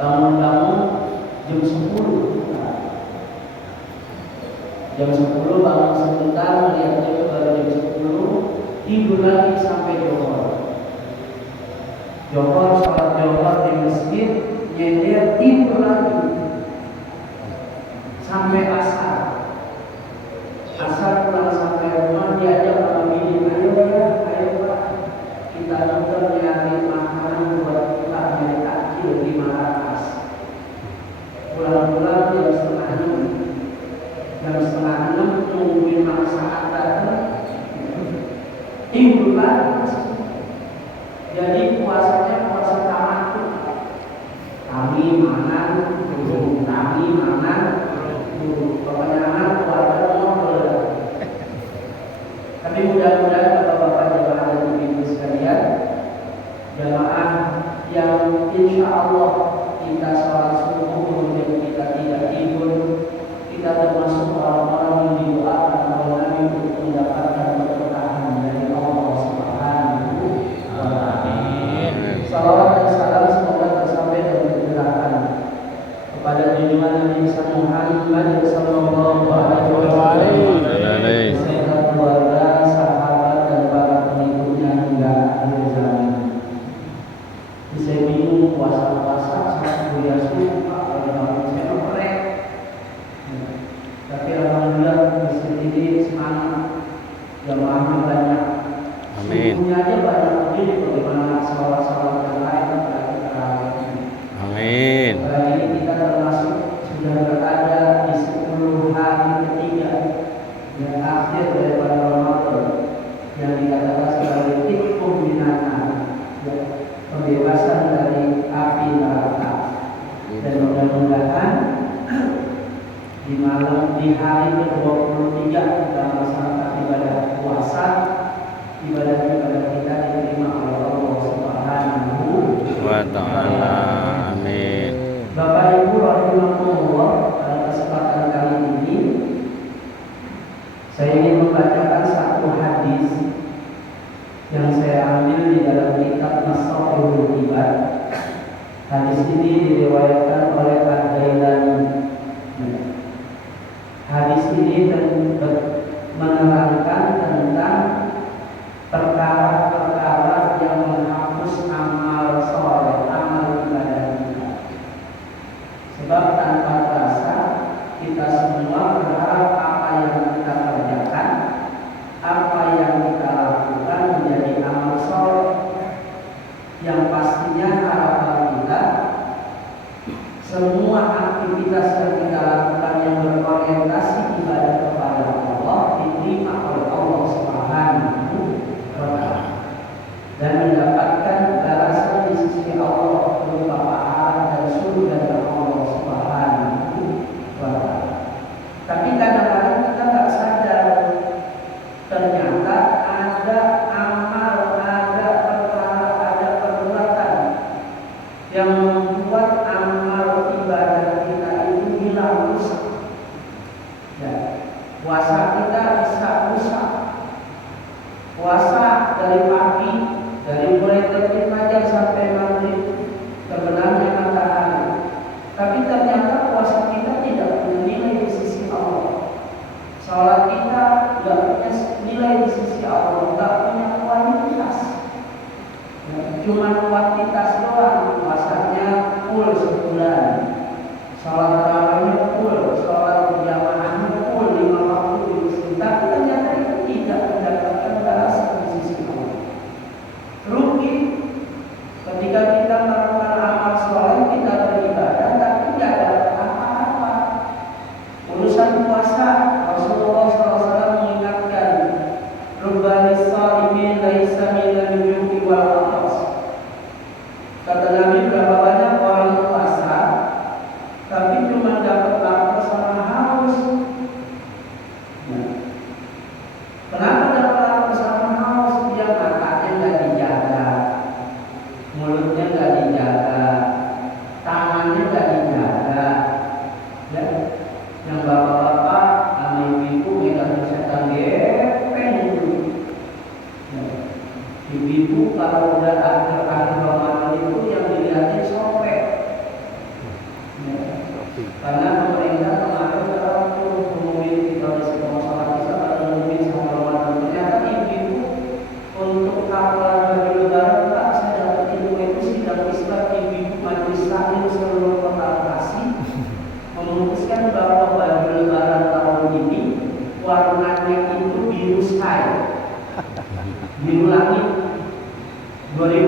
bangun-bangun jam 10. Jam 10 bangun sebentar, melihat jam baru jam 10, tidur lagi sampai Johor. Sholat Johor di masjid, nyender, tidur lagi sampai asar. Asar pulang sampai rumah, diajak sama bini, ayo Pak, kita nonton nyari makanan buat kita, nyari takjil di Marrakas. Pulang-pulang jam setengah 6 nungguin masakan datang, tidur lagi. Jadi puasanya puasa tamatut. Kami mana dulu, pokoknya keluarga ngobrol. Tapi mudah-mudahan bapak-bapak jemaah dan ibu sekalian, jemaah yang insya Allah kita sholat subuh kemudian kita tidak tidur, kita termasuk orang-orang yang didoakan oleh Nabi untuk mendapatkan keberkahan dari Allah Subhanahu wa Ta'ala. Salawat dan salam semoga tersampai dan tercurahkan kepada junjungan Nabi Muhammad sallallahu alaihi wasallam, beserta keluarga, sahabat dan para pengikutnya hingga akhir zaman. Saya bingung puasa-puasa saya kuliah suka oleh bangun saya oprek. Tapi alhamdulillah masjid ini semangat, jamaahnya banyak. Amin. Subuhnya aja banyak begini, bagaimana sholat-sholat yang lain apalagi tarawih. Amin. Hari ini kita termasuk sudah berada di 10 hari ketiga yang akhir daripada Ramadan, yang dikatakan sebagai tikkum minana, pembebasan dari api neraka. Dan mudah-mudahan di hari ke-23 kita melaksanakan ibadah puasa, ibadah kita diterima oleh Allah Subhanahu Wa ta'ala. Amin. Bapak Ibu rahimahullah, pada kesempatan kali ini saya ingin membacakan satu hadis yang saya ambil di dalam kitab Nasaihul Ibad. Hadis ini diriwayatkan oleh Al-Dailami. Hadis ini menerangkan tentang perkara-perkara yang menghapus amal soleh, amal ibadah kita. Sebab tanpa terasa kita semua berharap apa yang kita kerjakan, apa yang kita lakukan menjadi amal soleh, yang pastinya harapan kita semua aktivitas yang kita lakukan yang berorientasi ibadah kepada Allah diterima oleh Allah Subhanahu wa Ta'ala dan mendapatkan balasan di sisi Allah berupa pahala dan surga dari Allah Subhanahu wa Ta'ala. Tapi kadang-kadang kita nggak sadar ternyata ada amal, ada perkara, ada perbuatan yang membuat amal ibadah kita itu hilang, rusak. Ya, puasa kita bisa rusak. Puasa dari pagi, dari mulai terbit fajar sampai maghrib, terbenamnya matahari. Tapi ternyata puasa kita tidak punya nilai di sisi Allah. Salat kita tidak punya nilai di sisi Allah, tidak punya kualitas. Cuma kuantitas doang, puasanya full sebulan, sholat tarawihnya full, sholat berjamaahnya full 5 waktu di masjid, tapi ternyata itu tidak mendapatkan balasan di sisi Allah. Rugi ketika kita melakukan amal soleh, kita beribadah, tapi tidak ada apa-apa. Urusan puasa, Rasulullah SAW mengingatkan, rubbani shaimin laisa minal ju'i wal 'atas. Kata Nabi, berapa banyak orang puasa tapi cuma dapat lapar sama haus.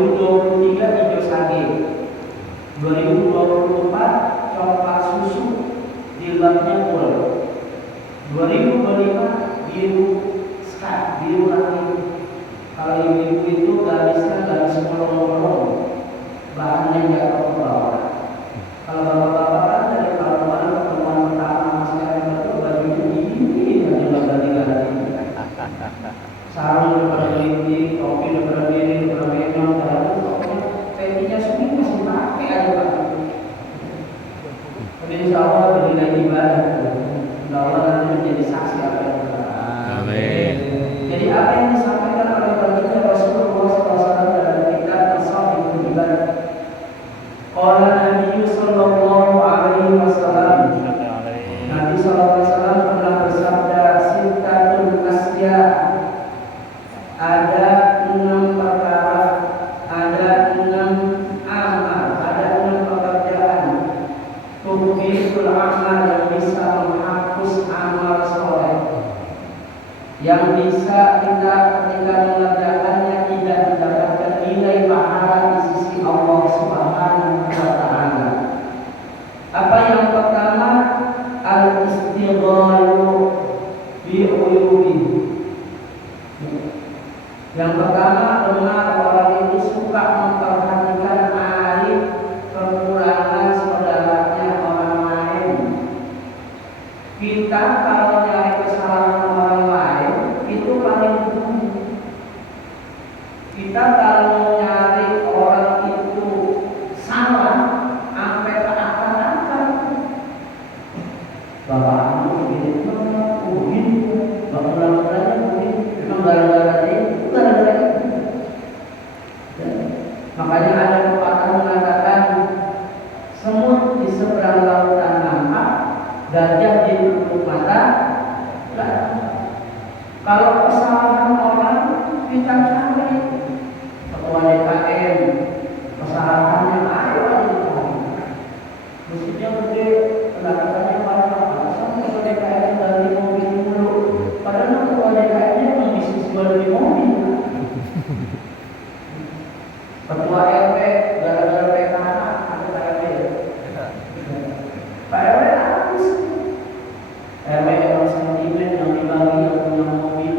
2023 hijau sage, 2024 coklat susu, jilbabnya full, 2025 biru sky, biru langit. Kalau ibu-ibu itu garisnya garis bolong-bolong, bahannya jatuh ke bawah. Kalau bapak-bapak kan dari pertemuan pertama saya itu bajunya ini baju ganti-ganti. Sarung daripada beli, topi daripada beli, daripada menyong, dan pokoknya pecinya semua masih pakai aja pak. Tapi insya Allah bernilai ibadah. Insya Allah nanti menjadi saksi apa yang kita. Amin. Jadi apa yang disampaikan oleh baginda Rasulullah SAW dalam kitab As-Sahihul Ibadah. Qala Nabi sallallahu alaihi wasallam. Nabi sallallahu alaihi wasallam pernah bersabda, "Sittatul asya." Ada 6 perkara, ada 6 amal, ada 6 pekerjaan. Tubisul amal yang bisa menghapus amal soleh, yang bisa kita ketika mengerjakannya tidak mendapatkan nilai pahala di sisi Allah Subhanahu wa Ta'ala. Apa yang pertama? Al-istighalu bi'uyubi. Yang pertama, benar orang itu suka memperhatikan aib kekurangan saudaranya orang lain. Kita kalau nyari kesalahan orang lain itu paling dulu. Kita kalau nyari orang itu salah sampai ke akar-akar. Bapak begini, bapak begini, memang gara-gara ini. Makanya ada pepatah mengatakan semut di seberang lautan nampak, gajah di lubuk mata. Kalau kesalahan orang kita cari, ketua DKM kesalahannya ayo aja dicari. Mestinya gede, pendapatannya banyak. Sampai ketua DKM ganti mobil dulu. Padahal ketua DKM-nya memang bisnis jual di mobil. Ketua RW gara-gara PKH ada Pak RW ya? Pak RW habis. RW yang sentimen yang dibagi yang punya mobil,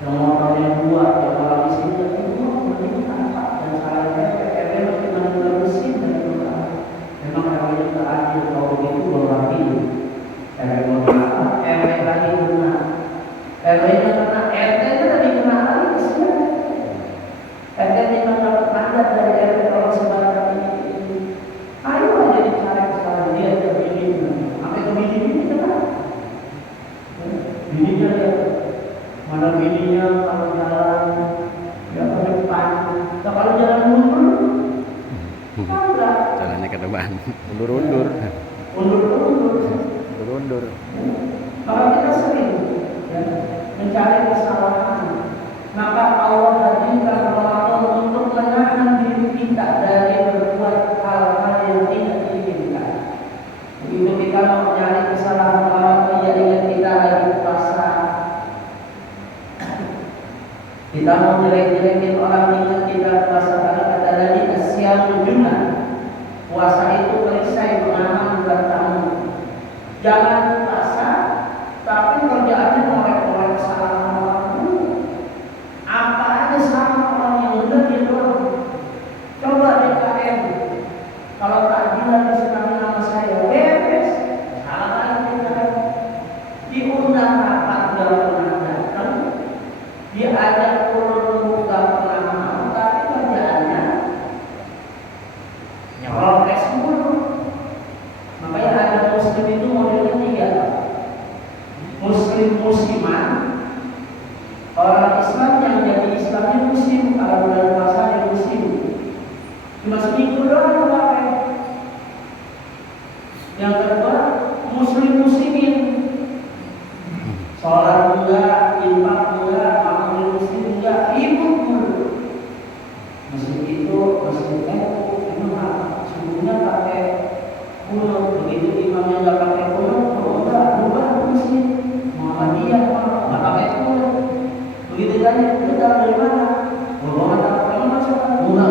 yang motornya 2, yang orang di sini yang 2 mending tanpa. Dan saya RW masih benar-benar mesin dan juga memang RW itu adil kalau begitu berarti RW berapa? RW lagi kena, RW-nya kena, RT-nya tadi kena lagi kesini. RT-nya dapat mandat dari RW kalau sebarang ini. Ayo aja dicari kesalahan dia ke bini, sampai ke bini kita. Bininya lihat mana bininya kalau jalan ya ke depan, kalau jalan mundur, Jalannya ke depan. Undur-undur. Undur-undur. Kalau kita sering ya, mencari kesalahan, maka Allah hadirkan Ramadan untuk menahan diri kita dari berbuat hal-hal yang tidak diinginkan. Begitu kita mau mencari kesalahan orang, dia ingat kita lagi puasa. Kita mau jelek-jelekin orang, ingat kita puasa. Karena kata Nabi, "Asyamu junnah." Puasa itu perisai pengaman buat kamu. Jangan puasa, tapi kerjaannya ngorek-ngorek kesalahan orang dulu. Apa aja sama orang yang udah dia doang. Coba DKM, kalau takjilan disenangi nama saya, beres. Salah lagi DKM. Diundang rapat gak pernah datang. Diajak turun muka pernah mau, tapi kerjaannya nyerokes mulu. Makanya ada muslim itu modelnya 3. Muslim musiman, orang Islam yang jadi Islamnya muslim, kalau bulan puasa dia muslim. Cuma seminggu doang pakai. Yang kedua, muslim muslimin. Sholat enggak, infak enggak, amal muslim enggak, ribut mulu. Masjid itu, masjid emang apa? Subuhnya pakai kunut, begitu imamnya enggak pakai kunut, enggak, berubah muslim. Muhammadiyah enggak pakai kunut. Begitu tanya, kita dari mana? Golongan apa? Kamu masuk enggak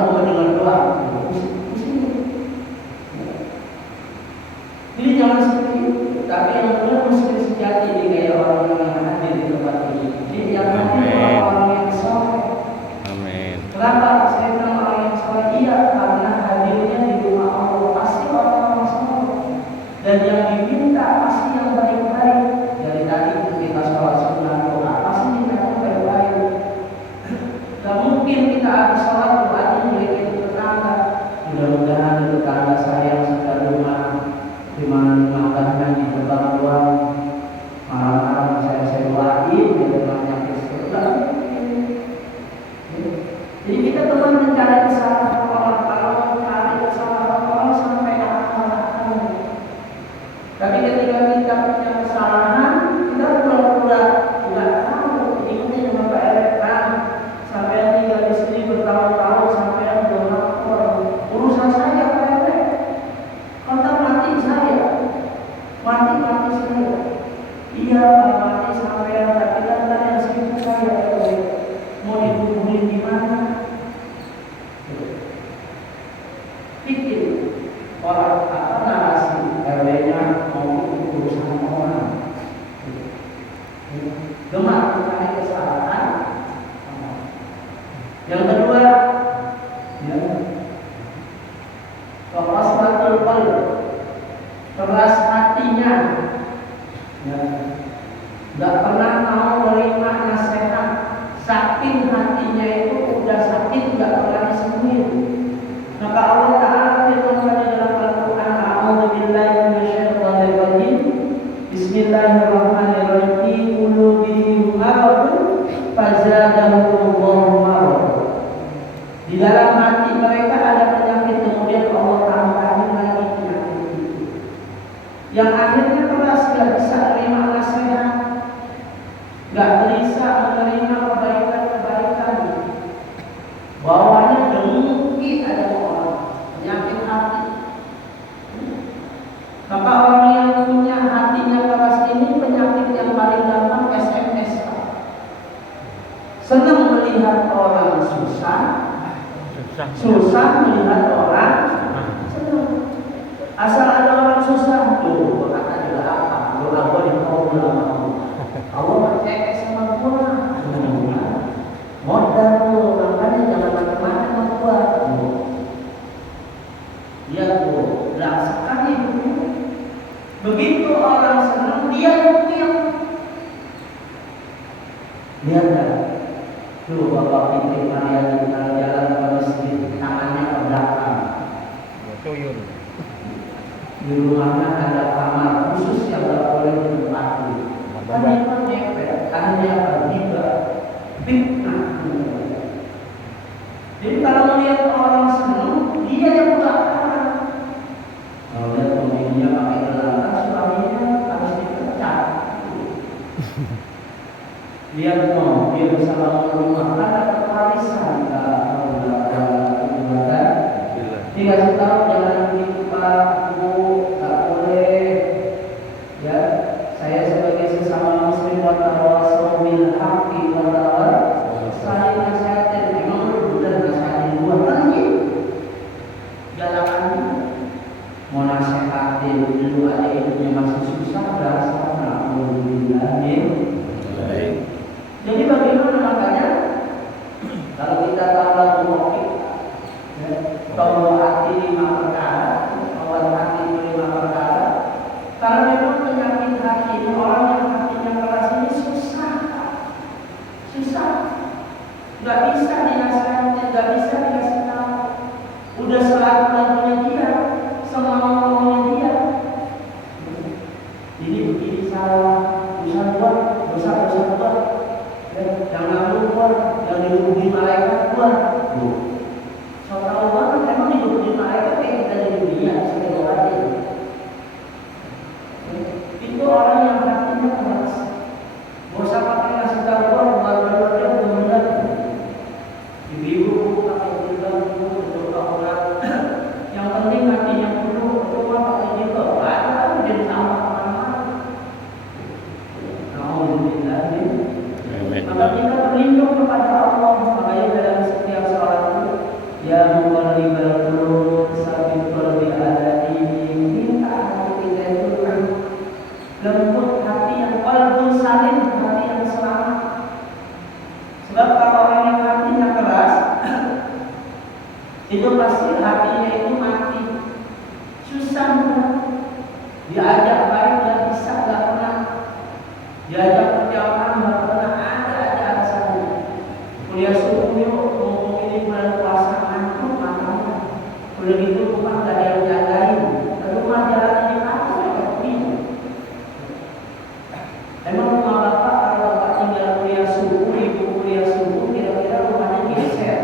mudah-mudahan tetangga saya yang sudah rumah di mana di depan ruang malam-malam saya doain dia dengan penyakit sebelah. Jadi kita teman mencari kesalahan orang, kalau mencari kesalahan orang sampai akal. Tapi ketika kita punya kesalahan, kita pura-pura tidak tahu. Ini cuma Pak Erekan sampai tinggal di sini bertahun-tahun sampai yang belum lapor. Urusan saya Pak Erek. Kontak mati saya, mati saya. Iya mati sampai tapi kan yang sibuk saya. Mau dihubungin di mana? Pikir orang apa narasi RW-nya mau urusan orang. Gemar mencari kesalahan. Yang kedua, ya, keras keras hatinya, ya, nggak pernah mau menerima nasihat. Sakit hatinya itu udah sakit nggak pernah disembuhin. Maka Allah Ta'ala firman di dalam Al-Quran, A'udzubillahi minasyaitonir rajim. Bismillahirrahmanirrahim. Fi qulubihim maradun fazadahumullahu marad. Di dalam hati mereka ada penyakit, kemudian Allah tambahin lagi penyakit itu. Yang akhirnya keras, gak bisa menerima nasihat, gak bisa menerima kebaikan-kebaikan. Bawahnya dengki ada orang, penyakit hati. Maka orang yang punya hatinya keras ini penyakit yang paling gampang SMS. Senang melihat orang susah melihat orang senang. Asal ada orang susah tuh berkata juga apa? Doa gua dikabul sama Allah. Allah percaya sama gua. Modal tuh, makanya jangan macam-macam sama gua. Dia tuh berat sekali hidupnya. Begitu orang senang dia yang lihat dah. Tuh Bapak Fitri Maria jalan ke masjid, tangannya ke belakang. Di rumahnya ada kamar khusus yang tidak boleh ditempati. Hanya nyepet, hanya bertiga, fitnah. Jadi kalau melihat orang senang, dia yang belakang. Kalau lihat pemiliknya pakai gelangan, suaminya harus dipecat. Lihat mau dia bisa bangun rumah, ada warisan dikasih tahu jangan begitu Pak, Bu, tak boleh. Ya, saya sebagai sesama muslim watawasau bil haqqi saling nasihatin. Memang benar nasihatin dua lagi. Jalan mau nasihatin dulu ada hidupnya masih susah berasa alhamdulillah. Jadi bagaimana makanya kalau kita tahu lagu Rocky, bahwa hati 5 perkara, bahwa hati 5 perkara, karena memang penyakit hati ini orang yang hatinya keras ini susah, nggak bisa dinasihati, nggak bisa dikasih tahu, udah selalu dia, semau-maunya dia. Ini begini salah, dosa buat. Yang lalu buat, yang dihubungi malaikat buat. So tahu banget memang dihubungi malaikat kayak kita di dunia sebagai orang itu orang yang hatinya keras. Gak usah pakai ngasih tahu buat dia benar. Ibu pakai jilbab untuk aurat. Yang penting hatinya dulu cuma pakai jilbab. Ada jadi sama kemana-mana. Alhamdulillah. Maka kita berlindung kepada Allah. Makanya dalam setiap sholat itu, ya muqallibal qulub tsabbit qalbi ala dinik. Minta hati kita itu lembut, hati yang qalbun salim, hati yang selamat. Sebab kalau orang yang hatinya keras itu pasti hatinya itu mati, susah banget. Diajak baik nggak bisa, nggak pernah. Diajak perjalanan nggak pernah. Kuliah subuh yuk, ngomong ini bulan puasa ngantuk matanya. Udah gitu rumah nggak ada yang jagain, rumah jalan di kaki mereka punya. Emang rumah bapak kalau bapak tinggal kuliah subuh, ibu kuliah subuh, kira-kira rumahnya geser?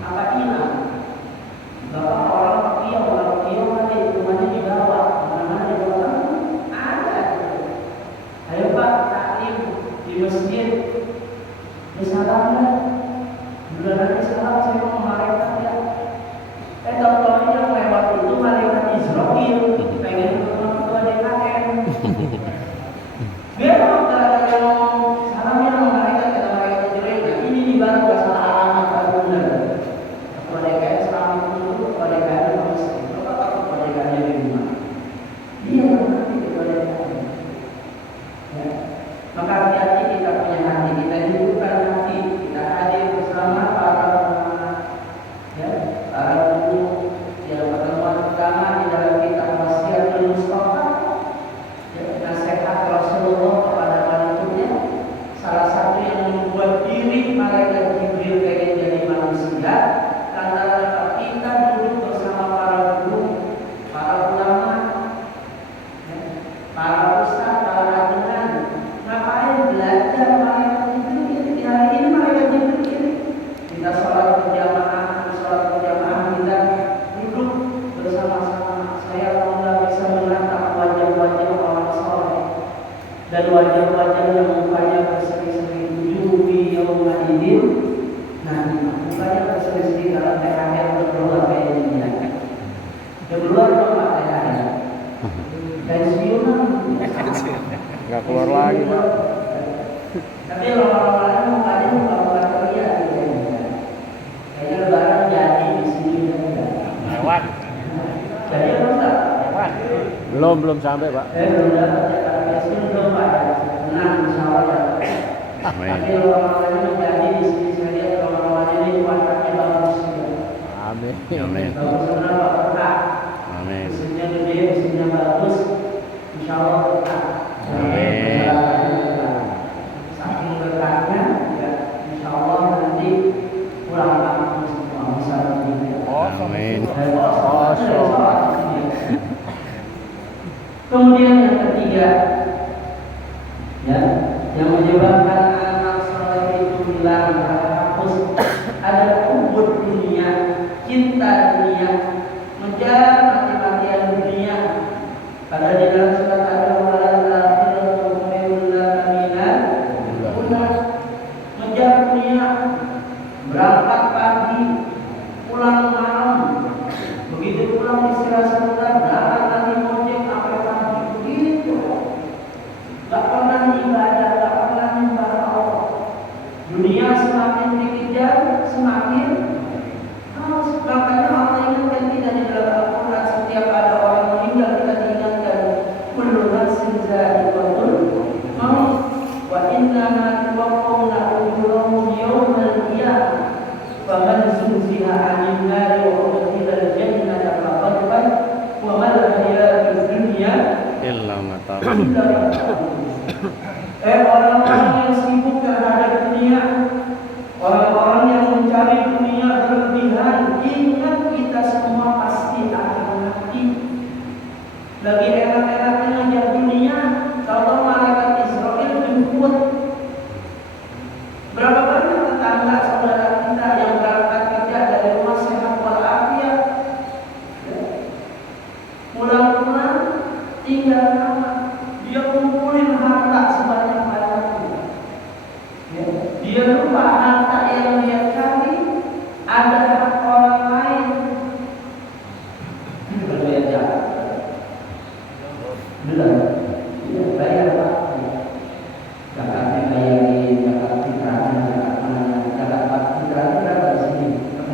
Apa hilang? Bapak orang Tokyo ada rumahnya di bawah, mana di bawah? Ada. Ayo Pak, taklim di masjid, misalnya bulan nanti salam saya mau malaikat ya. Tahu-tahu yang lewat itu malaikat Israfil pengen ketemu ketua DKM. Biar kalau yang salamnya sama malaikat kata malaikat Israfil, nah ini nih baru masalah alamat baru benar. Ketua DKM selamat dulu, ketua DKM sama istri. Bapak ketua DKM di rumah. Dia nanti ketua DKM. Ya. Maka hati-hati kita punya hati, kita hidupkan hati, kita hadir bersama para ya, para guru yang pertemuan pertama di dalam kitab Wasiatul Mustafa, ya, nasihat Rasulullah kepada manusia. Salah satu yang membuat diri malaikat Jibril pengen jadi manusia karena kita duduk bersama para guru, para ulama, ya, para ustaz, para ajudan. Ngapain belajar malaikat Jibril? Di hari ini malaikat Jibril kita sholat berjamaah kita duduk bersama-sama. Saya alhamdulillah bisa menatap wajah-wajah orang soleh dan wajah-wajah yang mukanya berseri-seri yubi yauma idin. Nah, mukanya berseri-seri dalam THR berdua kayak ini ya. Berdua dong Pak THR. Pensiunan Nggak keluar lagi, Pak. tapi lama-lama mukanya bukan terlihat gitu ya. Kayaknya lebaran jadi di sini Lewat. jadi apa enggak? Lewat. Belum sampai, Pak. Belum dapat ya, karena biasanya belum Pak. Tenang, insya Allah dapat. Amin. Tapi lama-lama jadi di sini saya lihat lama-lama ini warnanya bagus ya. Amin. Amin. Bagus benar Pak berkah. Amin. Mesinnya gede, mesinnya bagus. Insya Allah berkah. Amin. Saking berkahnya, ya, insya Allah nanti pulang kampung semua bisa begini. Amin. Kemudian yang ketiga, ya, yang menyebabkan anak soleh itu hilang atau hapus adalah hubud dunia, cinta dunia, mengejar mati-matian dunia. Padahal di dalam surat Al-Akhiratu khairul laka minal ula. Mengejar dunia, berangkat pagi, pulang malam, begitu pulang istirahat sebentar, berangkat lagi ngojek sampai pagi, begitu. Gak pernah ibadah, gak pernah nyembah Allah. Dunia semakin dikejar, semakin haus. Makanya Allah ingatkan kita di dalam Al-Quran, setiap ada orang meninggal kita diingatkan, kullu nafsin dha'iqatul maut wa innama tuwaffawna ujurahum yawmal qiyamah faman zuhziha 'anil nari wa udkhilal jannata faqad faz wa mal hayatud dunya Illa mata. Orang-orang yang sibuk terhadap dunia, orang-orang yang mencari dunia berlebihan, ingat kita semua pasti akan mati. Lagi enak-enaknya ngejar dunia, tahu-tahu malaikat Israfil jemput. Berapa banyak tetangga saudara kita yang berangkat kerja dari rumah sehat walafiat, pulang-pulang tinggal kamar, dia kumpulin harta sebanyak-banyaknya. Dia lupa harta yang dia cari ada hak orang lain. Berbeda. Belum. Dia bayar Pak. Zakatnya bayarin, zakat fitrahnya, zakat mana, zakat fitrahnya berapa di sini? Per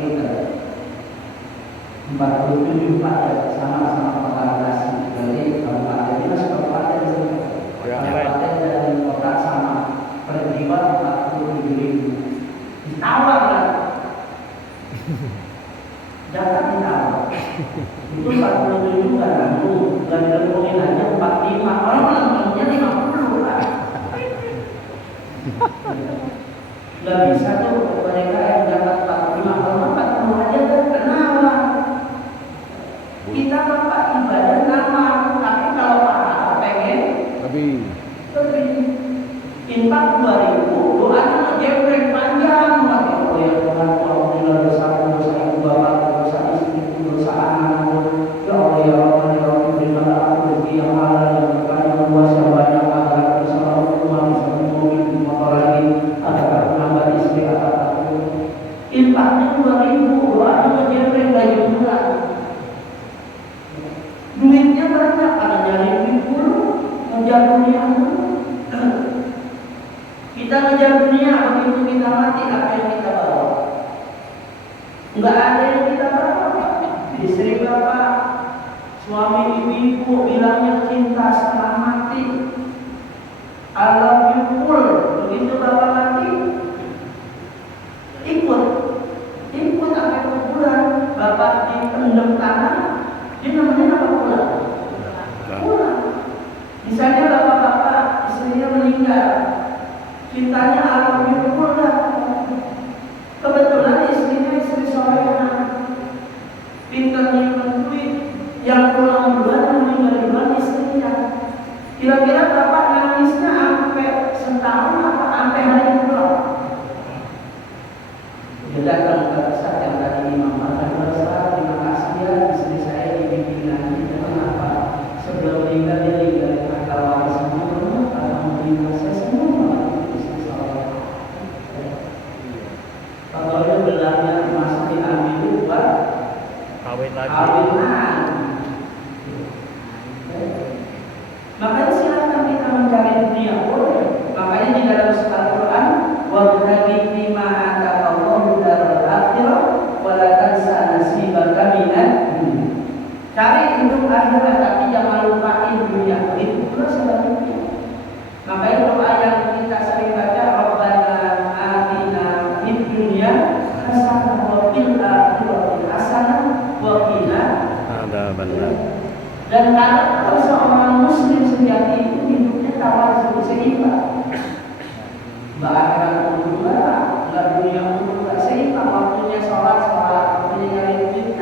47 Pak ya, sama-sama kalkulasi. Berarti kabupaten ini masih kabupaten di sini. Kabupaten dan kota sama. Per jiwa 47.000. Ditawar kan? Zakat ditawar. Itu 47 kan aku bukan dilengkungin aja 45. Orang melengkungnya 50 Pak. Gak bisa tuh mereka yang dapat 45. Kalau 40 aja kan kenapa? dunia. Kita ngejar dunia, begitu kita mati apa yang kita bawa? Enggak ada yang kita bawa. Istri bapak, suami ibu bilangnya cinta setelah mati. I love you full. Begitu bapak mati, ikut sampai kuburan. Bapak dipendam tanah, dia namanya apa pulang? Pulang. Misalnya bapak-bapak istrinya meninggal, cintanya I love you full lah. Kebetulan istrinya istri soleha, pintar nyimpen duit, yang pulang duluan yang meninggal duluan istrinya. Kira-kira bapak nangisnya sampai setahun apa sampai hari pulang? Dia datang ke saat yang tadi Imam Ma'an bersalah, terima kasih ya istri saya dibimbing nanti. Kenapa? Sebelum meninggal dia tinggalin akal waris semua, alhamdulillah saya semua istri saya. Kalau dia belanja masih diambil buat Kawin lagi. Makanya silakan kita mencari dunia boleh. Makanya di dalam Al-Quran, wabtaghi fima ataka Allahu daral akhirah wa la tansa nasibaka minad dunya. Cari hidup akhirat tapi jangan lupain dunia. Itu pula sebaliknya. Makanya doa yang kita sering baca, Rabbana atina fid dunya hasanah wa fil akhirati hasanah wa qina Adzabannar. Dan kalau seorang muslim sejati itu hidupnya tawazun seimbang. Mbak akhirat untuk mbak dunia untuk mbak seimbang. Waktunya sholat, waktunya nyari duit.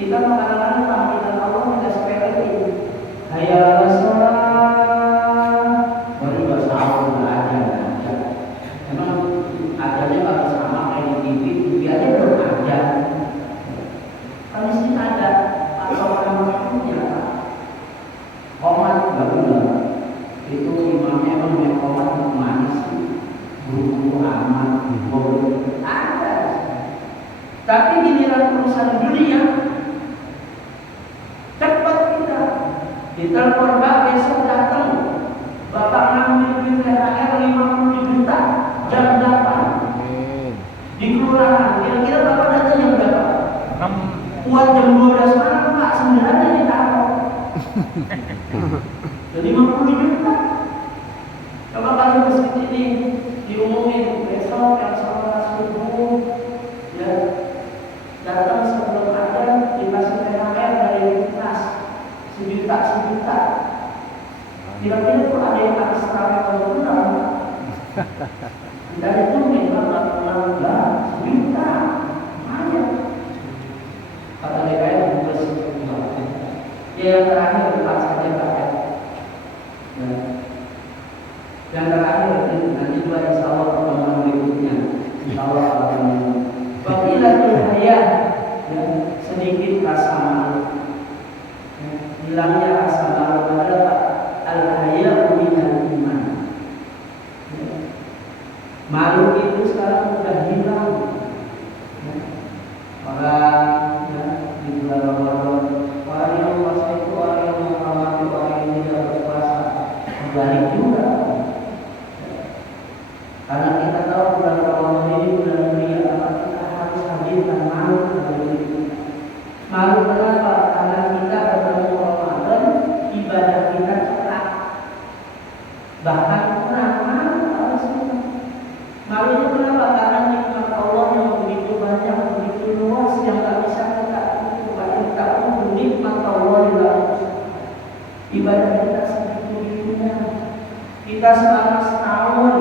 Kita kadang-kadang panggilan Allah tidak sepele itu. Hayya 'alas sholat. Baru bahasa Allah nggak ada. Emang adanya kalau sama kayak di TV aja belum ada. Kalau di sini ada. Komat nggak benar. Itu imamnya emang yang komat manis, buru-buru amat, ada. Tapi giliran urusan dunia, cepat kita. Ditelepon Pak besok datang, Bapak ngambil duit THR 50 juta jam 8 di kelurahan. Kira-kira Bapak datang jam berapa? Kuat jam 12 malam Pak, 9 aja ditaruh. Jadi 50 juta. Coba kalau masjid ini diumumin besok yang sholat subuh, ya datang sebelum adzan dikasih THR dari Dinas sejuta. Kira-kira tuh ada yang harus tarawih kalau pulang. Tidak itu memang pulang sejuta. Banyak. Kata DPR juga seperti itu. Yang terakhir lepas saja pakai. Yang terakhir nanti juga insya Allah pertemuan berikutnya. Insya Allah akan wakilatul hayat, sedikit rasa malu. Hilangnya rasa malu adalah al-hayat minal iman. Malu itu sekarang sudah hilang. Orang di bulan Ramadan, orang yang puasa itu orang yang menghormati orang yang tidak berpuasa. Balik juga. Karena kita tahu bulan Ramadan ini bulan mulia, maka kita harus hadirkan malu dalam diri kita. Malu kenapa? Karena kita bertemu Ramadan, ibadah kita cepat. Bahkan kurang malu harus kita. Malu itu kenapa? Karena nikmat Allah yang begitu banyak, begitu luas yang tak bisa kita ukur. Nikmat Allah yang ibadah kita segitu-gitunya. Kita selama setahun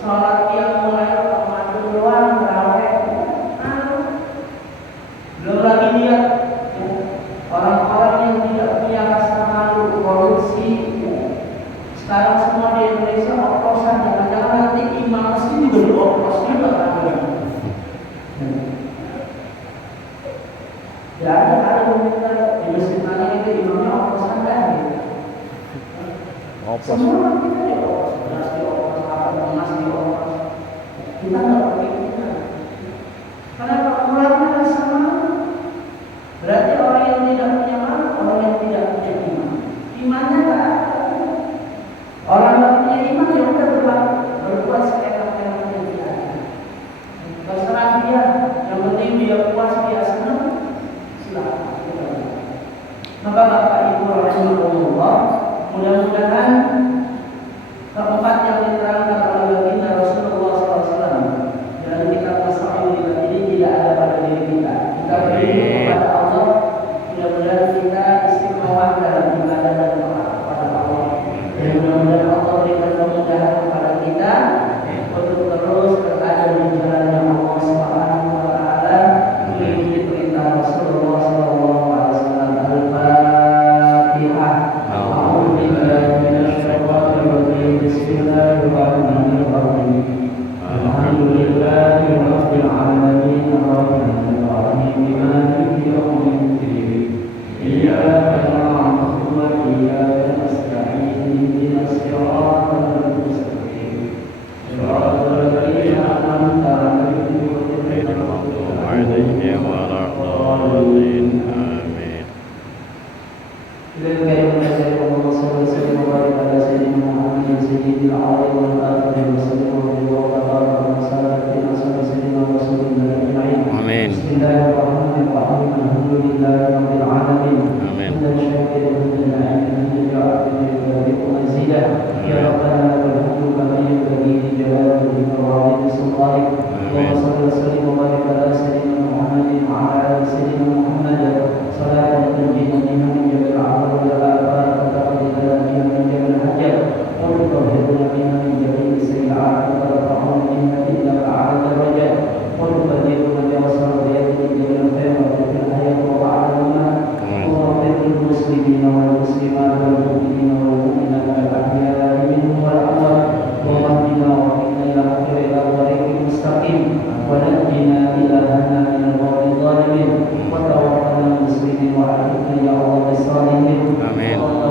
sholat yang mulai Ramadan doang terawih. Belum lagi lihat orang-orang yang tidak punya rasa malu, korupsi. Sekarang semua di Indonesia oplosan, jangan-jangan nanti imam masjid juga dioplos juga kan? Ya ada di masjid mana itu imamnya oplosan kan? Semua kita dioplos, beras dioplos, emas dioplos. Kita nggak begitu. Karena kurangnya rasa malu. Berarti orang yang tidak punya malu, orang yang tidak punya iman. Imannya nggak ada. Orang yang punya iman ya udah berbuat seenak-enaknya dia. Terserah dia, yang penting dia puas, dia senang, silakan. Maka Bapak Ibu rahimahullah, mudah-mudahan keempat yang diterangkan oleh baginda Rasulullah SAW dalam kitab Tasawuf ini tidak ada pada diri kita. Kita beriman kepada Allah, mudah-mudahan kita istiqomah dalam ibadah dan taat kepada Allah. Dan mudah-mudahan Allah berikan kemudahan kepada kita untuk terus berada di jalannya Allah Subhanahu wa taala, mengikuti perintah Rasulullah SAW. Al-Fatihah. A'udzu billahi minasyaitonir rajim. Bismillahirrahmanirrahim. Alhamdulillahi rabbil alamin. Arrahmanir rahim. Maliki yaumiddin. Iyyaka na'budu wa iyyaka nasta'in. Ihdinas siratal mustaqim. Shiratal ladzina an'amta 'alaihim ghairil maghdubi 'alaihim waladdallin. Amin. Amin. Bismillahirrahmanirrahim. Alhamdulillahirabbil alamin. Amin. Ya Rabbana lakal hamdu kama yanbaghi li jalali wajhika wa 'azimi sultanik. Allahumma shalli wa sallim wa barik ala sayyidina Muhammadin wa ala ali sayyidina Muhammad. Salatan tunjina biha min jami'il a'dha'i wal afat wa taqdina biha min jami'il hajat wa tutahhiruna biha min jami'is sayyi'at wa tarfa'una biha ila a'la darajat wa tubaddiruna bi asrariyatin jami'il khair wa fil hayati wa ba'da al-mamat. Allahumma ighfir lil muslimina wal muslimat wal mu'minina wal mu'minat al ahya'i minhum wal amwat wa wahdina wa qina ila akhiril tariqil mustaqim wa najjina ilahana min al-qawmi dhalimin wa tawaffana muslimin wa ahlina ya Allah bis-salihin. Amin. Amin.